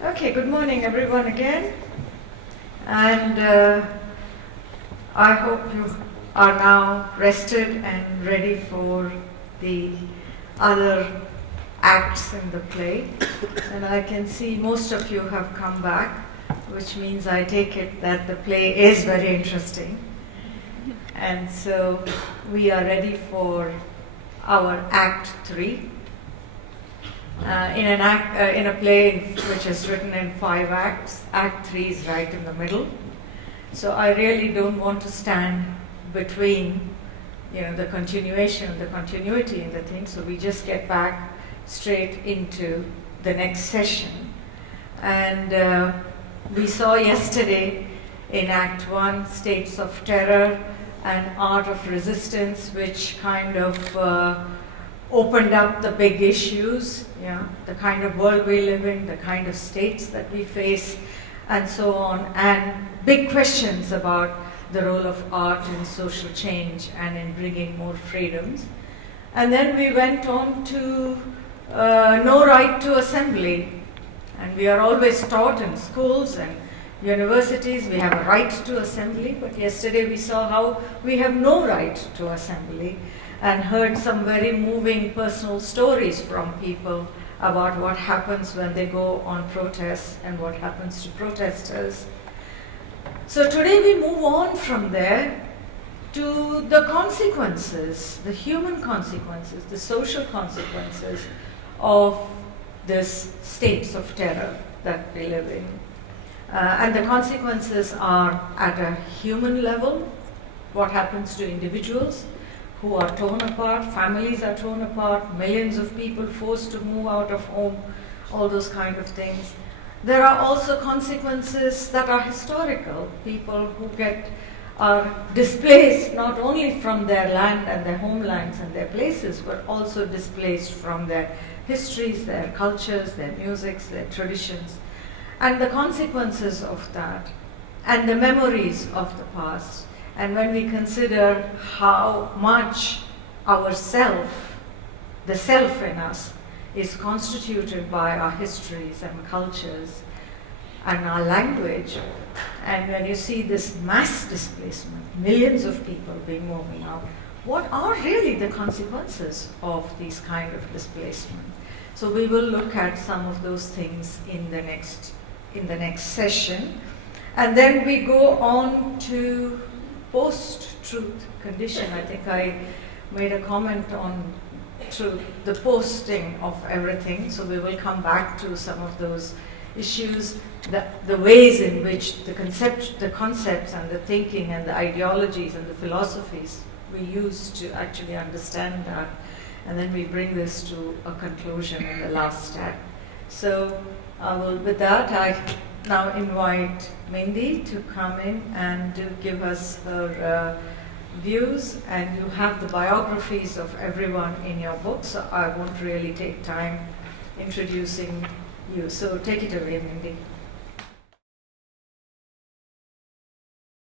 Okay, good morning everyone again. And I hope you are now rested and ready for the other acts in the play. And I can see most of you have come back, which means I take it that the play is very interesting. And so we are ready for our Act 3. In a play which is written in 5 acts, Act 3 is right in the middle. So I really don't want to stand between, the continuation and the continuity in the thing. So we just get back straight into the next session. And we saw yesterday in Act 1 states of terror and art of resistance, which kind of opened up the big issues, the kind of world we live in, the kind of states that we face, and so on, and big questions about the role of art in social change and in bringing more freedoms. And then we went on to no right to assembly. And we are always taught in schools and universities we have a right to assembly, but yesterday we saw how we have no right to assembly, and heard some very moving personal stories from people about what happens when they go on protests and what happens to protesters. So today we move on from there to the consequences, the human consequences, the social consequences of this states of terror that we live in. And the consequences are at a human level, what happens to individuals who are torn apart, families are torn apart, millions of people forced to move out of home, all those kind of things. There are also consequences that are historical, people who are displaced not only from their land and their homelands and their places, but also displaced from their histories, their cultures, their musics, their traditions, and the consequences of that, and the memories of the past. And when we consider how much the self in us, is constituted by our histories and cultures and our language, and when you see this mass displacement, millions of people being moving out, what are really the consequences of these kind of displacement? So we will look at some of those things in the next session. And then we go on to post-truth condition. I think I made a comment on the posting of everything, so we will come back to some of those issues, the ways in which the concepts and the thinking and the ideologies and the philosophies we use to actually understand that, and then we bring this to a conclusion in the last act. So with that, I now invite Mindy to come in and to give us her views, and you have the biographies of everyone in your book, so I won't really take time introducing you. So take it away, Mindy.